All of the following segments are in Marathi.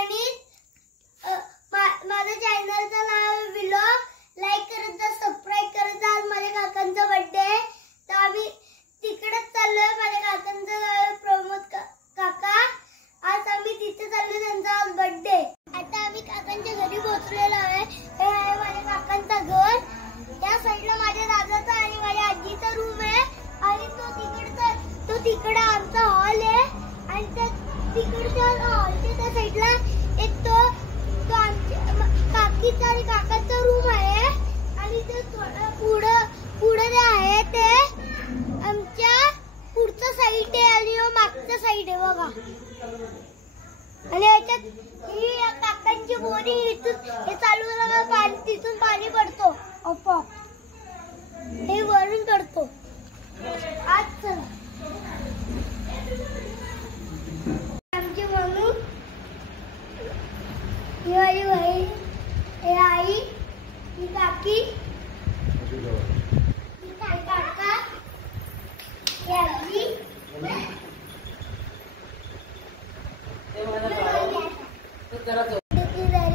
गणित माझ्या चॅनलचं नाव आहे व्लॉग. लाईक करत जा, सबस्क्राईब करत जा. आज माझ्या काकांचा बर्थडे आहे तर आम्ही तिकडेच चाललोय. माझ्या काकांचं नाव आहे प्रमोद काका. आज आम्ही तिथे चाललोय, त्यांचा आज बर्थडे. आता आम्ही काकांच्या घरी पोहोचलेलो आहे. हे आहे माझ्या काकांचं घर. त्या साईडला माझ्या दादाचा आणि माझ्या आजीचा रूम आहे आणि तो तिकडे आमचा हॉल आहे आणि त्या तिकडच्या हॉलच्या त्या साईडला एक तो काकीचा आणि काकाचा रूम आहे आणि ते पुढे जे आहे ते आमच्या पुढचा साईड आहे आणि मागचा साईड आहे बघा. आणि याच्यात ही काकांची बोरिंग इथून हे चालू झालं पाणी, तिथून पाणी पडतो आपोआप. हे वरून पडतो. आज चला आमची मम्मी, ही माझी बहीण, हे आई, ही काकी, ही काका, हे आजी.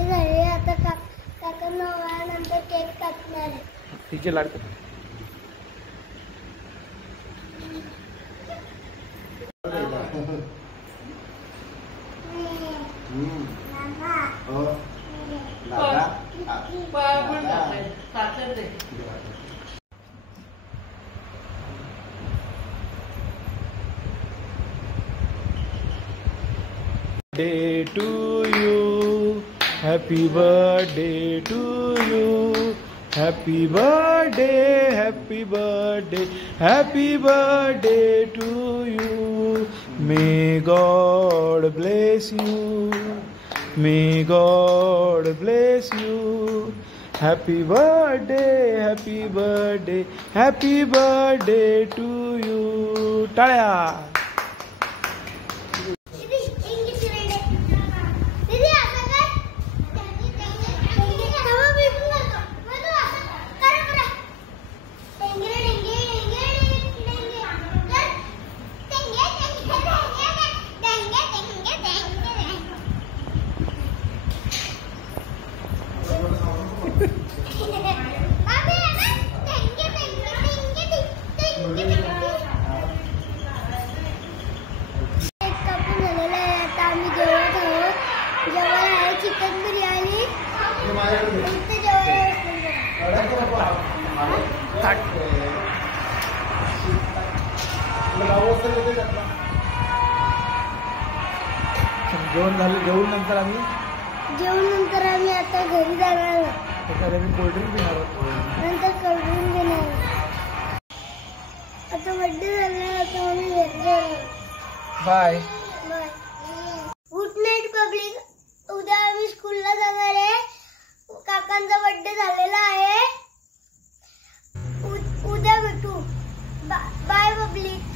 झाली आता काकांना वयानंतर केक कापणार आहे. तिचे लाड Day to you, happy birthday to you, happy birthday, happy birthday, happy birthday to you. May God bless you, may God bless you. Happy birthday, happy birthday, happy birthday to you. टाळ्या. चिकन बिर्याणी जेवण झालं. जेवण नंतर आम्ही आता घरी जाणार. कोल्ड्रिंक पिणार. नंतर कोल्ड्रिंक पिणार. आता बर्थडे झाला. आता आम्ही बाय. Good night public. उद्या आम्ही स्कूलला जाणार आहे. काकांचा बर्थडे झालेला आहे. उद्या भेटू. By public.